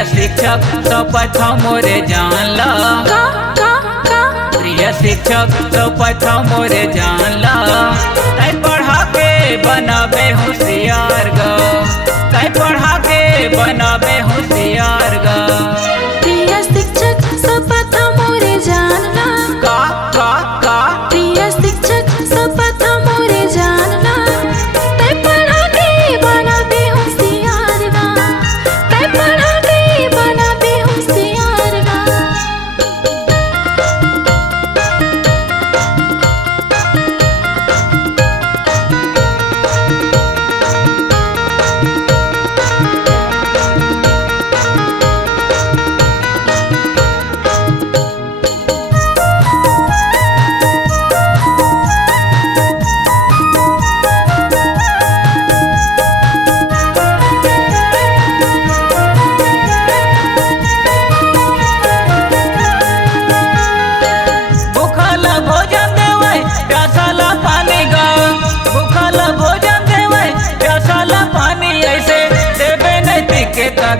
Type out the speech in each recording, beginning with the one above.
प्रिय शिक्षक शपथ मोरे जानला प्रिय शिक्षक शपथ मोरे जानला तै पढ़ा के बनाबे होशियार ग तै पढ़ा के बनाबे होशियार ग प्रिय शिक्षक शपथ मोरे जानला का प्रिय शिक्षक शपथ मोरे जानला तै पढ़ा के बनाबे होशियार गा तै पढ़ा के बनाबे होशियार गा।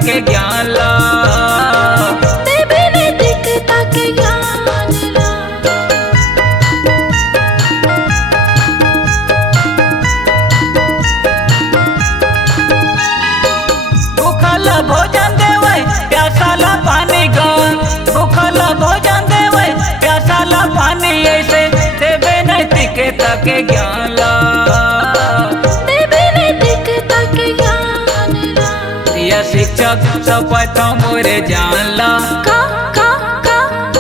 के ज्ञान ला देबे नैतिकता के ज्ञान ला भूखल भोजन देवे प्यासाला पानी ग भूखल भोजन देवे प्यासाला पानी ऐसे देबे नैतिकता के ज्ञान ला देबे नैतिकता के ज्ञान ला। प्रिय शिक्षक शपथ मोरे जानला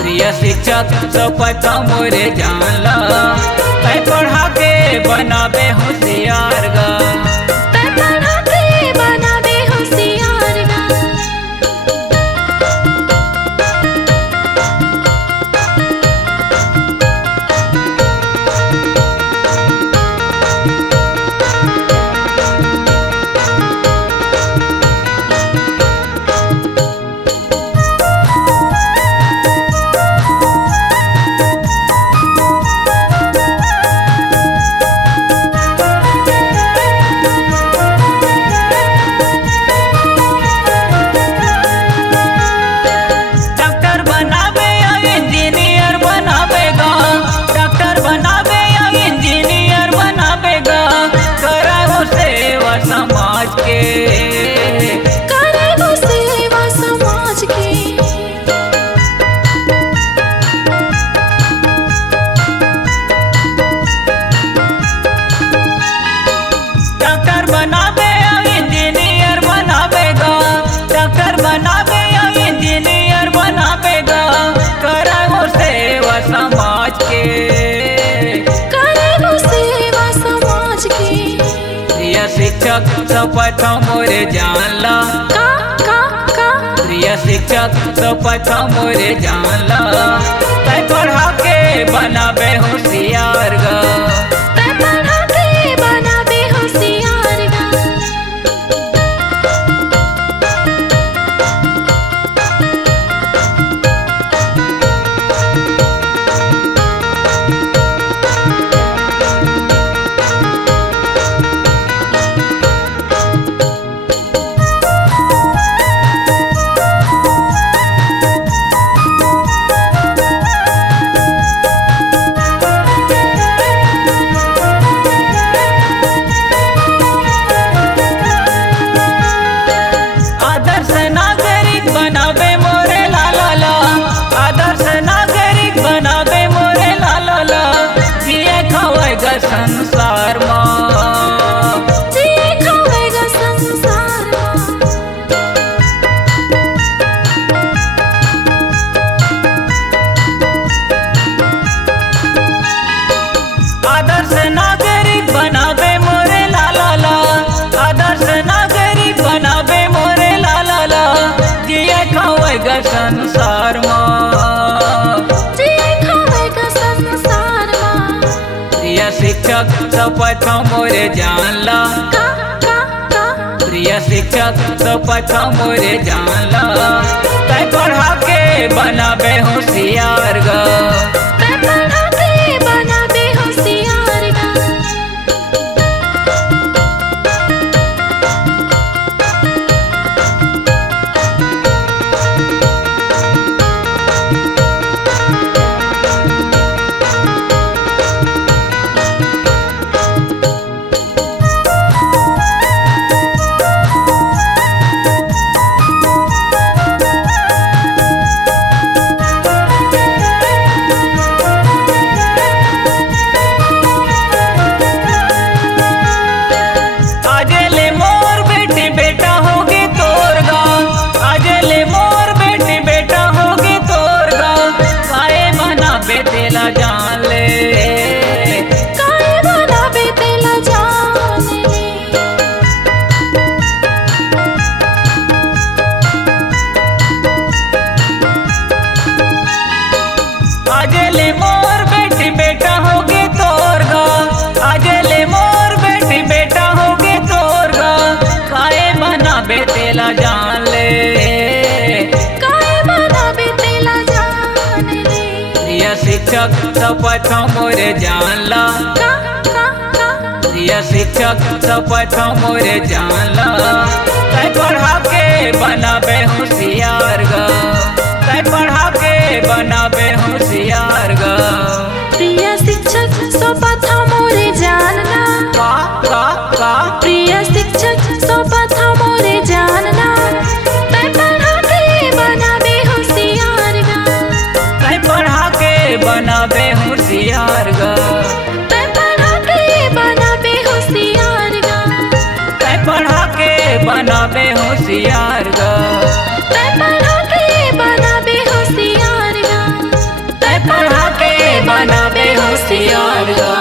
प्रिय शिक्षक शपथ मोरे जानला तै पढ़ा के बनाबे होशियार ग तै पढ़ा के बनाबे होशियार गा। समाज के करेगो सेवा समाज के डॉक्टर बनाबे इंजीनियर बनाबेगा डॉक्टर बनाबे इंजीनियर बनाबेगा करेगो सेवा समाज के करेगो सेवा समाज के। प्रिय शिक्षक शपथ मोरे जानला प्रिय शिक्षक शपथ मोरे जानला तै पढ़ा के बनाबे होशियार ग तै पढ़ा के बनाबे होशियार गा। संसार खावेगा संसार आदर्श नागरिक बनाबे मोरे लाला आदर्श नागरिक बनाबे मोरे लाला जिए खावेगा संसार प्रिय शिक्षक शपथ मोरे जानला प्रिय शिक्षक शपथ मोरे जानला तै पढ़ा के बनाबे होशियार ग तै पढ़ा के बनाबे होशियार गा। आजले मोर बेटी बेटा होगे तोर गा, आजले मोर बेटी बेटा होगे तोर गा, काहे बना बेटेला जान ले, काहे बनाबे तेला जान ले। प्रिय शिक्षक शपथ मोरे जानला, का का का प्रिय शिक्षक शपथ मोरे जानला, तै पढ़ा के बनाबे होशियार गा, तै पढ़ा के बनाबे होशियार गा। प्रिय शिक्षक शपथ मोरे जानला, का का का प्रिय शिक्षक शपथ मोरे जानला, तै पढ़ा के बनाबे होशियार गा, तै पढ़ा के बनाबे होशियार गा, तै पढ़ा के बनाबे होशियार गा, तै पढ़ा के बनाबे होशियार गा, तै पढ़ा के बनाबे होशियार गा, तै पढ़ा के बनाबे होशियार गा।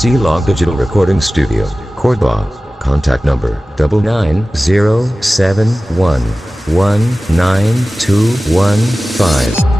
C-Log Digital Recording Studio, Cordoba. Contact number 99071192115.